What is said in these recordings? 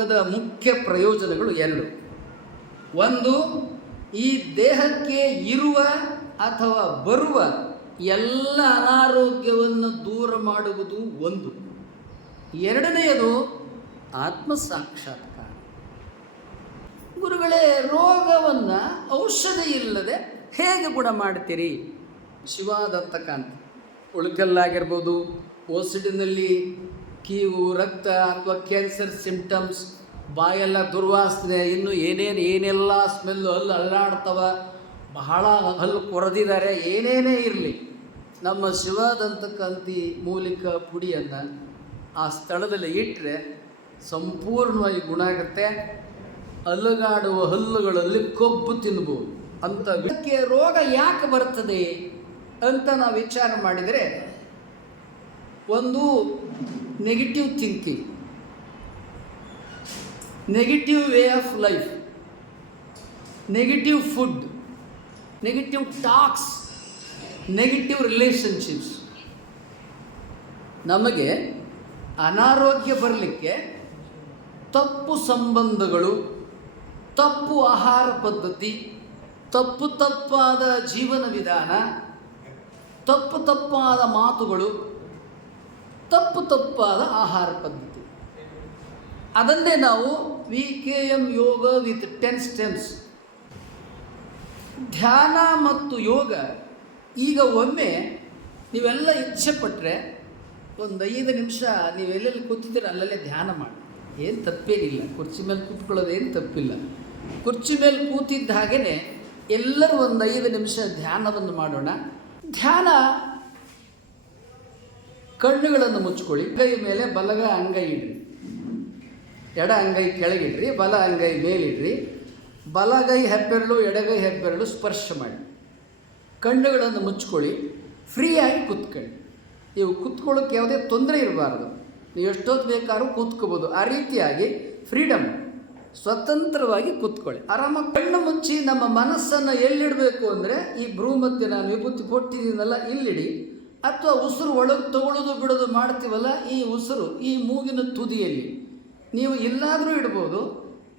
ಯೋಗದ ಮುಖ್ಯ ಪ್ರಯೋಜನಗಳು ಎರಡು. ಒಂದು, ಈ ದೇಹಕ್ಕೆ ಇರುವ ಅಥವಾ ಬರುವ ಎಲ್ಲ ಅನಾರೋಗ್ಯವನ್ನು ದೂರ ಮಾಡುವುದು ಒಂದು. ಎರಡನೆಯದು ಆತ್ಮ ಸಾಕ್ಷಾತ್ಕಾರ ಗುರುಗಳೇ, ರೋಗವನ್ನು ಔಷಧಿ ಇಲ್ಲದೆ ಹೇಗೆ ಗುಣ ಮಾಡ್ತೀರಿ? ಶಿವಾದತ್ತಕಾಂತ ಉಳುಕಲ್ಲಾಗಿರ್ಬೋದು, ಓಸಿಡಿನಲ್ಲಿ ಕೀವು, ರಕ್ತ ಅಥವಾ ಕ್ಯಾನ್ಸರ್ ಸಿಂಪ್ಟಮ್ಸ್ ಬಾಯೆಲ್ಲ ದುರ್ವಾಸನೆ, ಇನ್ನು ಏನೇನು, ಏನೆಲ್ಲ ಸ್ಮೆಲ್ ಹಲ್ಲು ಅಲ್ಲಾಡ್ತವ, ಬಹಳ ಹಲ್ಲು ಕೊರೆದಿದ್ದಾರೆ ಏನೇನೇ ಇರಲಿ. ನಮ್ಮ ಶಿವದಂತಕ್ಕಂತಿ ಮೂಲಿಕ ಪುಡಿಯನ್ನು ಆ ಸ್ಥಳದಲ್ಲಿ ಇಟ್ಟರೆ ಸಂಪೂರ್ಣವಾಗಿ ಗುಣ ಆಗುತ್ತೆ. ಅಲುಗಾಡುವ ಹಲ್ಲುಗಳಲ್ಲಿ ಕೊಬ್ಬು ತಿನ್ಬೋದು. ಅಂತ ಇದಕ್ಕೆ ರೋಗ ಯಾಕೆ ಬರ್ತದೆ ಅಂತ ನಾವು ವಿಚಾರ ಮಾಡಿದರೆ ಒಂದು negative thinking negative way of life negative food negative talks negative relationships ನಮಗೆ ಅನಾರೋಗ್ಯ ಬರಲಿಕ್ಕೆ ತಪ್ಪು ಸಂಬಂಧಗಳು, ತಪ್ಪು ಆಹಾರ ಪದ್ಧತಿ, ತಪ್ಪು ತಪ್ಪಾದ ಜೀವನ ವಿಧಾನ, ತಪ್ಪು ತಪ್ಪಾದ ಮಾತುಗಳು, ತಪ್ಪು ತಪ್ಪಾದ ಆಹಾರ ಪದ್ಧತಿ. ಅದನ್ನೇ ನಾವು V K M yoga with ten stems. ಧ್ಯಾನ ಮತ್ತು ಯೋಗ, ಈಗ ಒಮ್ಮೆ ನೀವೆಲ್ಲ ಇಚ್ಛೆ ಪಟ್ಟರೆ ಒಂದು ಐದು ನಿಮಿಷ ನೀವೆಲ್ಲೆಲ್ಲಿ ಕೂತಿದ್ದೀರ ಅಲ್ಲಲ್ಲೇ ಧ್ಯಾನ ಮಾಡಿ. ಏನು ತಪ್ಪೇನಿಲ್ಲ. ಕುರ್ಚಿ ಮೇಲೆ ಕೂತ್ಕೊಳ್ಳೋದೇನು ತಪ್ಪಿಲ್ಲ. ಕುರ್ಚಿ ಮೇಲೆ ಕೂತಿದ್ದ ಹಾಗೆಯೇ ಎಲ್ಲರೂ ಒಂದು ಐದು ನಿಮಿಷ ಧ್ಯಾನವನ್ನು ಮಾಡೋಣ. ಧ್ಯಾನ ಕಣ್ಣುಗಳನ್ನು ಮುಚ್ಕೊಳ್ಳಿ, ಕೈ ಮೇಲೆ ಬಲಗ ಅಂಗೈ ಇಡ್ರಿ ಎಡ ಅಂಗೈ ಕೆಳಗಿಡ್ರಿ, ಬಲ ಅಂಗೈ ಮೇಲಿಡ್ರಿ. ಬಲಗೈ ಹೆಬ್ಬೆರಳು, ಎಡಗೈ ಹೆಬ್ಬೆರಳು ಸ್ಪರ್ಶ ಮಾಡಿ. ಕಣ್ಣುಗಳನ್ನು ಮುಚ್ಕೊಳ್ಳಿ, ಫ್ರೀಯಾಗಿ ಕೂತ್ಕೊಳ್ಳಿ. ನೀವು ಕೂತ್ಕೊಳ್ಳೋಕ್ಕೆ ಯಾವುದೇ ತೊಂದರೆ ಇರಬಾರ್ದು. ನೀವು ಎಷ್ಟೊತ್ತು ಬೇಕಾದ್ರೂ ಕೂತ್ಕೋಬೋದು. ಆ ರೀತಿಯಾಗಿ ಫ್ರೀಡಮ್ ಸ್ವತಂತ್ರವಾಗಿ ಕೂತ್ಕೊಳ್ಳಿ. ಆರಾಮಾಗಿ ಕಣ್ಣು ಮುಚ್ಚಿ ನಮ್ಮ ಮನಸ್ಸನ್ನು ಎಲ್ಲಿಡಬೇಕು ಅಂದರೆ, ಈ ಭ್ರೂ ಮಧ್ಯೆ ನಾನು ವಿಭೂತಿ ಕೊಟ್ಟಿದ್ದೀನಲ್ಲ, ಇಲ್ಲಿಡಿ. ಅಥವಾ ಉಸಿರು ಒಳಗೆ ತಗೊಳ್ಳೋದು ಬಿಡೋದು ಮಾಡ್ತೀವಲ್ಲ, ಈ ಉಸಿರು, ಈ ಮೂಗಿನ ತುದಿಯಲ್ಲಿ. ನೀವು ಇಲ್ಲಾದರೂ ಇಡ್ಬೋದು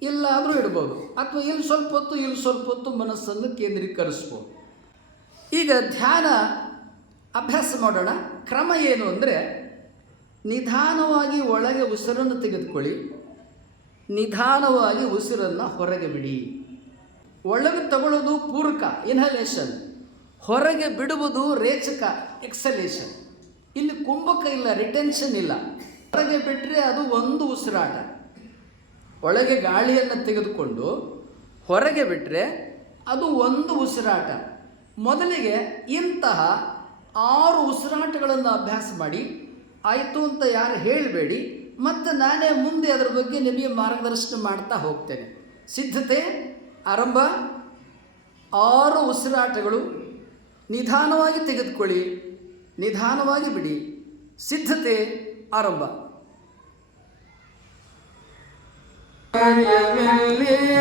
ಇಲ್ಲಾದರೂ ಇಡ್ಬೋದು, ಅಥವಾ ಇಲ್ಲಿ ಸ್ವಲ್ಪ ಹೊತ್ತು ಇಲ್ಲಿ ಸ್ವಲ್ಪ ಹೊತ್ತು ಮನಸ್ಸನ್ನು ಕೇಂದ್ರೀಕರಿಸ್ಬೋದು. ಈಗ ಧ್ಯಾನ, ಅಭ್ಯಾಸ ಮಾಡೋಣ. ಕ್ರಮ ಏನು ಅಂದರೆ, ನಿಧಾನವಾಗಿ ಒಳಗೆ ಉಸಿರನ್ನು ತೆಗೆದುಕೊಳ್ಳಿ. ನಿಧಾನವಾಗಿ ಉಸಿರನ್ನು ಹೊರಗೆ ಬಿಡಿ. ಒಳಗೆ ತಗೊಳ್ಳೋದು ಪೂರಕ ಇನ್ಹಲೇಷನ್ ಹೊರಗೆ ಬಿಡುವುದು ರೇಚಕ ಎಕ್ಸಲೇಷನ್ ಇಲ್ಲಿ ಕುಂಭಕ ಇಲ್ಲ ರಿಟೆನ್ಷನ್ ಇಲ್ಲ. ಹೊರಗೆ ಬಿಟ್ಟರೆ ಅದು ಒಂದು ಉಸಿರಾಟ. ಒಳಗೆ ಗಾಳಿಯನ್ನು ತೆಗೆದುಕೊಂಡು ಹೊರಗೆ ಬಿಟ್ಟರೆ ಅದು ಒಂದು ಉಸಿರಾಟ. ಮೊದಲಿಗೆ ಇಂತಹ ಆರು ಉಸಿರಾಟಗಳನ್ನು ಅಭ್ಯಾಸ ಮಾಡಿ, ಆಯಿತು ಅಂತ ಯಾರು ಹೇಳಬೇಡಿ, ಮತ್ತು ನಾನೇ ಮುಂದೆ ಅದರ ಬಗ್ಗೆ ನಿಮಗೆ ಮಾರ್ಗದರ್ಶನ ಮಾಡ್ತಾ ಹೋಗ್ತೇನೆ. ಸಿದ್ಧತೆ, ಆರಂಭ, ಆರು ಉಸಿರಾಟಗಳು. ನಿಧಾನವಾಗಿ ತೆಗೆದುಕೊಳ್ಳಿ, ನಿಧಾನವಾಗಿ ಬಿಡಿ. ಸಿದ್ಧತೆ, ಆರಂಭ. مريم اللي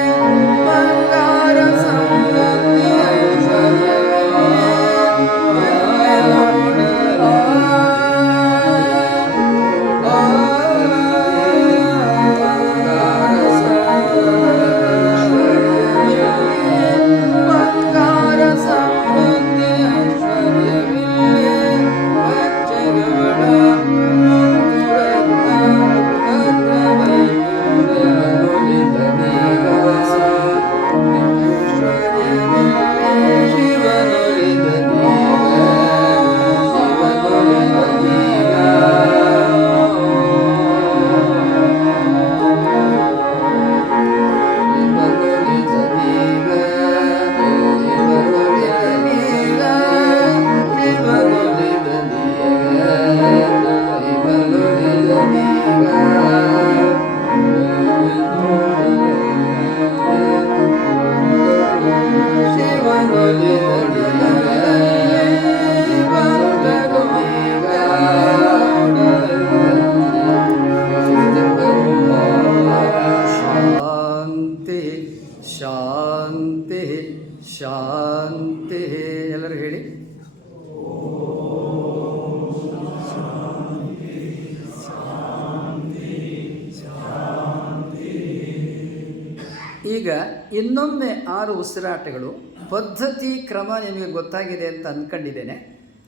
ಈಗ ಇನ್ನೊಮ್ಮೆ ಆರು ಉಸಿರಾಟಗಳು ಪದ್ಧತಿ ಕ್ರಮ ನಿಮಗೆ ಗೊತ್ತಾಗಿದೆ ಅಂತ ಅಂದ್ಕೊಂಡಿದ್ದೇನೆ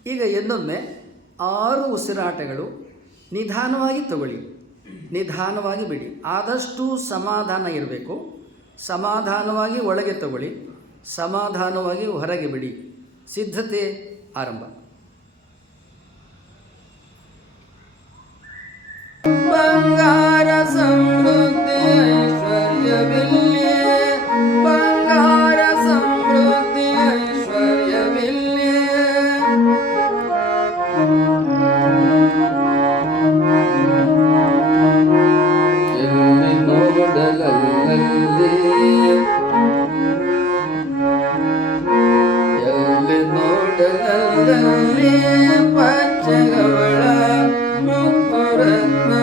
ಈಗ ಇನ್ನೊಮ್ಮೆ ಆರು ಉಸಿರಾಟಗಳು ನಿಧಾನವಾಗಿ ತಗೊಳ್ಳಿ. ನಿಧಾನವಾಗಿ ಬಿಡಿ. ಆದಷ್ಟು ಸಮಾಧಾನ ಇರಬೇಕು. ಸಮಾಧಾನವಾಗಿ ಒಳಗೆ ತಗೊಳ್ಳಿ. ಸಮಾಧಾನವಾಗಿ ಹೊರಗೆ ಬಿಡಿ. ಸಿದ್ಧತೆ ಆರಂಭ. ಬಂಗಾರ ಸಮೃದ್ಧಿ with.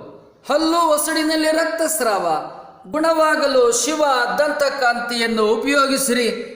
ಹಲ್ಲು ಒಸಡಿನಲ್ಲಿ ರಕ್ತಸ್ರಾವ ಗುಣವಾಗಲು ಶಿವ ದಂತಕಾಂತಿಯನ್ನು ಉಪಯೋಗಿಸಿರಿ.